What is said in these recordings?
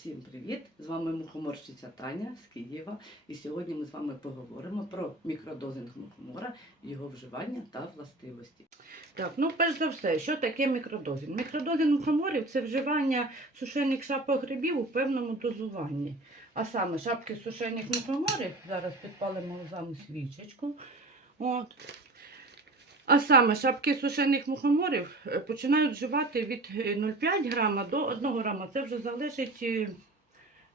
Всім привіт! З вами мухоморщиця Таня з Києва. І сьогодні ми з вами поговоримо про мікродозинг мухомора, його вживання та властивості. Так, ну перш за все, що таке мікродозинг? Мікродозинг мухоморів це вживання сушених шапок грибів у певному дозуванні. А саме шапки сушених мухоморів, зараз підпалимо з вами свічечку. От. А саме шапки сушених мухоморів е, починають вживати від е, 0,5 грама до 1 грама. Це вже залежить е,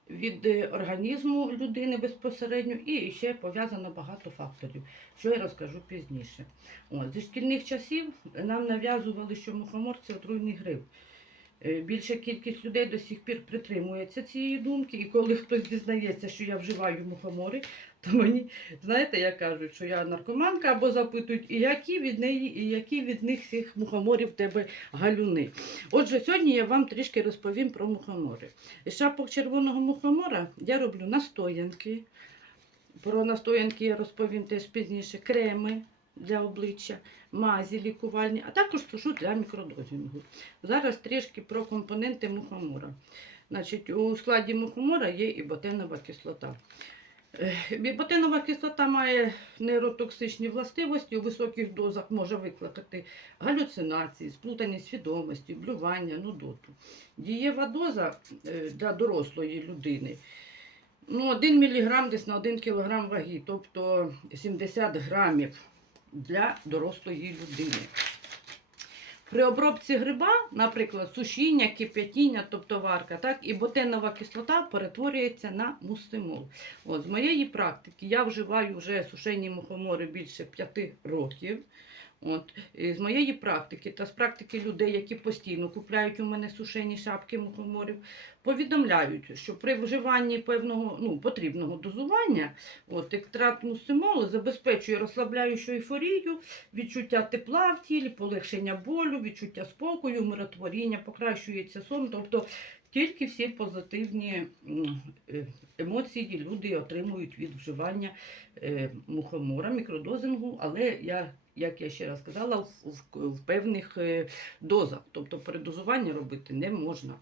від е, організму людини безпосередньо і ще пов'язано багато факторів, що я розкажу пізніше. О, зі шкільних часів нам нав'язували, що мухомор це отруйний гриб. Е, Більша кількість людей до сих пір притримується цієї думки, і коли хтось дізнається, що я вживаю мухомори, то мені, знаєте, як кажуть, що я наркоманка або запитують, і які від неї, і які від них всіх мухоморів в тебе галюни. Отже, сьогодні я вам трішки розповім про мухомори. Шапок червоного мухомора я роблю настоянки. Про настоянки я розповім теж пізніше, креми для обличчя, мазі лікувальні, а також сушу для мікродозінгу. Зараз трішки про компоненти мухомора. Значить, у складі мухомора є і ботенова кислота. Е, Біботинова кислота має нейротоксичні властивості, у високих дозах може викликати галюцинації, сплутаність свідомості, блювання, нудоту. Дієва доза е, для дорослої людини ну, 1 мг десь на 1 кг ваги, тобто 70 грамів для дорослої людини. При обробці гриба, наприклад, сушіння, кип'ятіння, тобто варка, так, і ботенова кислота перетворюється на мустимол. От, з моєї практики я вживаю вже сушені мухомори більше 5 років. От, з моєї практики та з практики людей, які постійно купляють у мене сушені шапки мухоморів, повідомляють, що при вживанні певного ну, потрібного дозування от, екстракт мустимолу забезпечує розслабляючу ейфорію, відчуття тепла в тілі, полегшення болю, відчуття спокою, умиротворіння, покращується сон. Тобто тільки всі позитивні е, емоції люди отримують від вживання е, мухомора, мікродозингу, але я, як я ще раз сказала, в, в, в певних е, дозах. Тобто передозування робити не можна.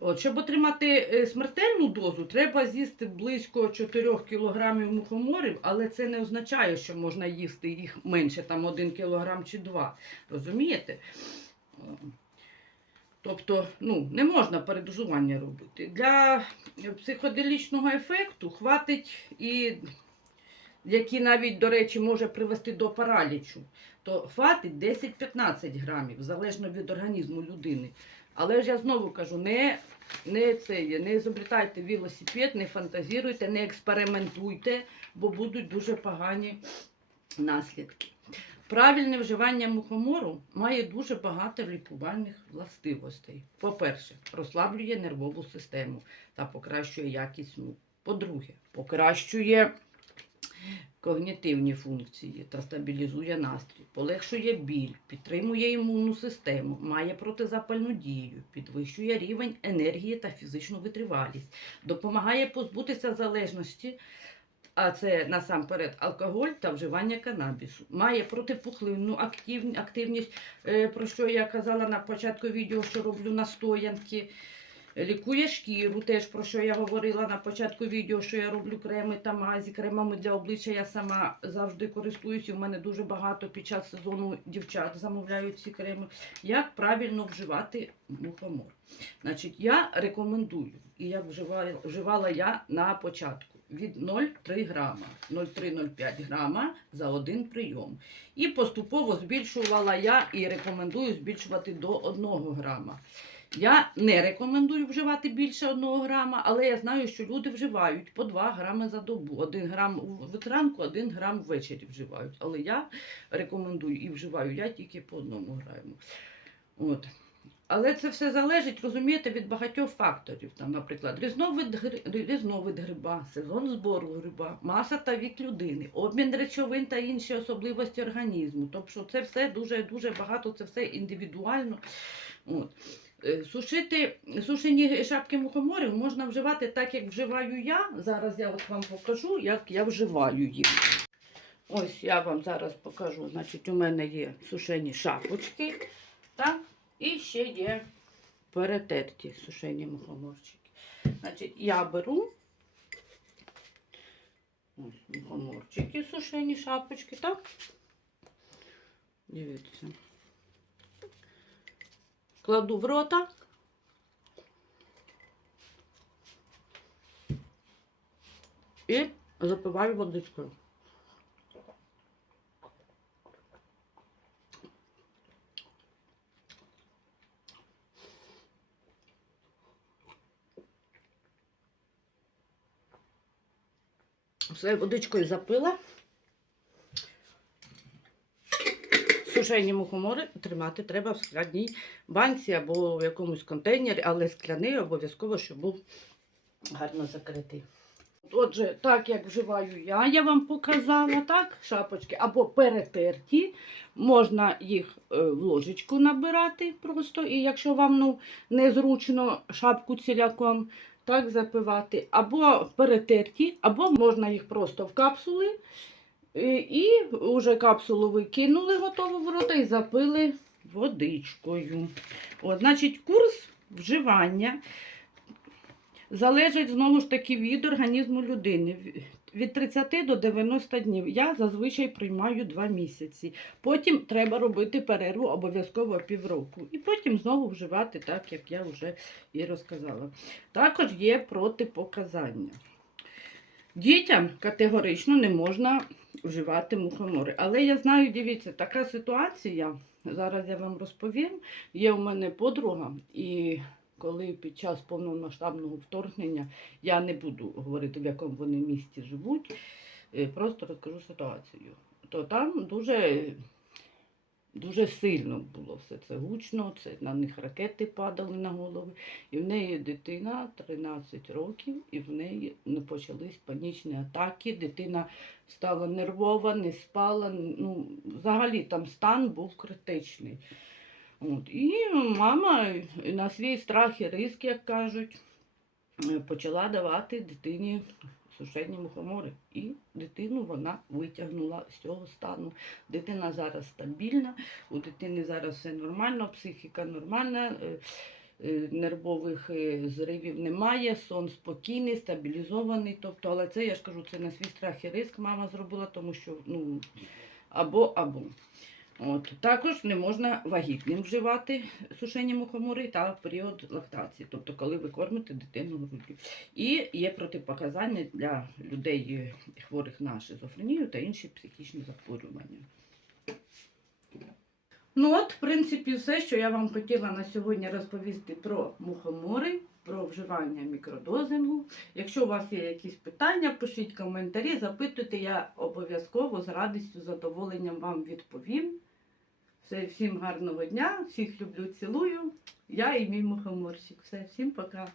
От, щоб отримати смертельну дозу, треба з'їсти близько 4 кг мухоморів, але це не означає, що можна їсти їх менше, там 1 кг чи 2. Розумієте? Тобто, ну, не можна передозування робити. Для психоделічного ефекту хватить і, який навіть, до речі, може привести до паралічу, то хватить 10-15 грамів, залежно від організму людини. Але ж я знову кажу, не, не, це, є, не зобретайте велосипед, не фантазіруйте, не експериментуйте, бо будуть дуже погані наслідки. Правильне вживання мухомору має дуже багато лікувальних властивостей. По-перше, розслаблює нервову систему та покращує якість сну. По-друге, покращує когнітивні функції та стабілізує настрій, полегшує біль, підтримує імунну систему, має протизапальну дію, підвищує рівень енергії та фізичну витривалість, допомагає позбутися залежності а це насамперед алкоголь та вживання канабісу. Має протипухлинну активні- активність, е, про що я казала на початку відео, що роблю настоянки. Лікує шкіру, теж про що я говорила на початку відео, що я роблю креми та мазі. Кремами для обличчя я сама завжди користуюся. У мене дуже багато під час сезону дівчат замовляють ці креми. Як правильно вживати мухомор? Значить, я рекомендую, і як вживала, вживала я на початку від 0,3 грама, 0,3-0,5 грама за один прийом. І поступово збільшувала я і рекомендую збільшувати до 1 грама. Я не рекомендую вживати більше 1 грама, але я знаю, що люди вживають по 2 грами за добу. 1 грам в ранку, 1 грам ввечері вживають. Але я рекомендую і вживаю я тільки по 1 граму. От. Але це все залежить, розумієте, від багатьох факторів. Там, наприклад, різновид, гри- різновид гриба, сезон збору гриба, маса та вік людини, обмін речовин та інші особливості організму. Тобто це все дуже дуже багато, це все індивідуально. От. Е, Сушити сушені шапки мухоморів можна вживати так, як вживаю я. Зараз я от вам покажу, як я вживаю їх. Ось я вам зараз покажу. Значить, у мене є сушені шапочки. Так? І ще є перетерті сушені мухоморчики. Значить, я беру мухоморчики, сушені шапочки, так? Дивіться. Кладу в рота. І запиваю водичкою. Все водичкою запила. Сушені мухомори тримати треба в скляній банці або в якомусь контейнері, але скляний обов'язково, щоб був гарно закритий. Отже, так як вживаю я, я вам показала, так, шапочки або перетерті. Можна їх е, в ложечку набирати просто, і якщо вам ну, незручно шапку ціляком так запивати, або перетерті, або можна їх просто в капсули. е, І вже капсулу викинули готову в рота і запили водичкою. От, значить, курс вживання залежить знову ж таки від організму людини. Від 30 до 90 днів. Я зазвичай приймаю 2 місяці. Потім треба робити перерву обов'язково півроку. І потім знову вживати, так як я вже і розказала. Також є протипоказання. Дітям категорично не можна вживати мухомори. Але я знаю, дивіться, така ситуація. Зараз я вам розповім. Є у мене подруга, і коли під час повномасштабного вторгнення я не буду говорити, в якому вони місті живуть, е, просто розкажу ситуацію. То там дуже, дуже сильно було все це гучно, це на них ракети падали на голови. І в неї дитина 13 років, і в неї не почались панічні атаки. Дитина стала нервова, не спала. Ну, взагалі там стан був критичний. От. І мама на свій страх і риск, як кажуть, е, почала давати дитині сушені мухомори. І дитину вона витягнула з цього стану. Дитина зараз стабільна, у дитини зараз все нормально, психіка нормальна. е, е, Нервових зривів немає, сон спокійний, стабілізований. Тобто, але це я ж кажу, це на свій страх і риск мама зробила, тому що ну або або. От. Також не можна вагітним вживати сушені мухомори та період лактації, тобто коли ви кормите дитину груддю. І є протипоказання для людей хворих на шизофренію та інші психічні захворювання. Ну от, в принципі, все, що я вам хотіла на сьогодні розповісти про мухомори, про вживання мікродозингу. Якщо у вас є якісь питання, пишіть коментарі, запитуйте, я обов'язково з радістю, задоволенням вам відповім. Все, всім гарного дня, всіх люблю, цілую. Я і мій мухоморщик. Все, всім пока.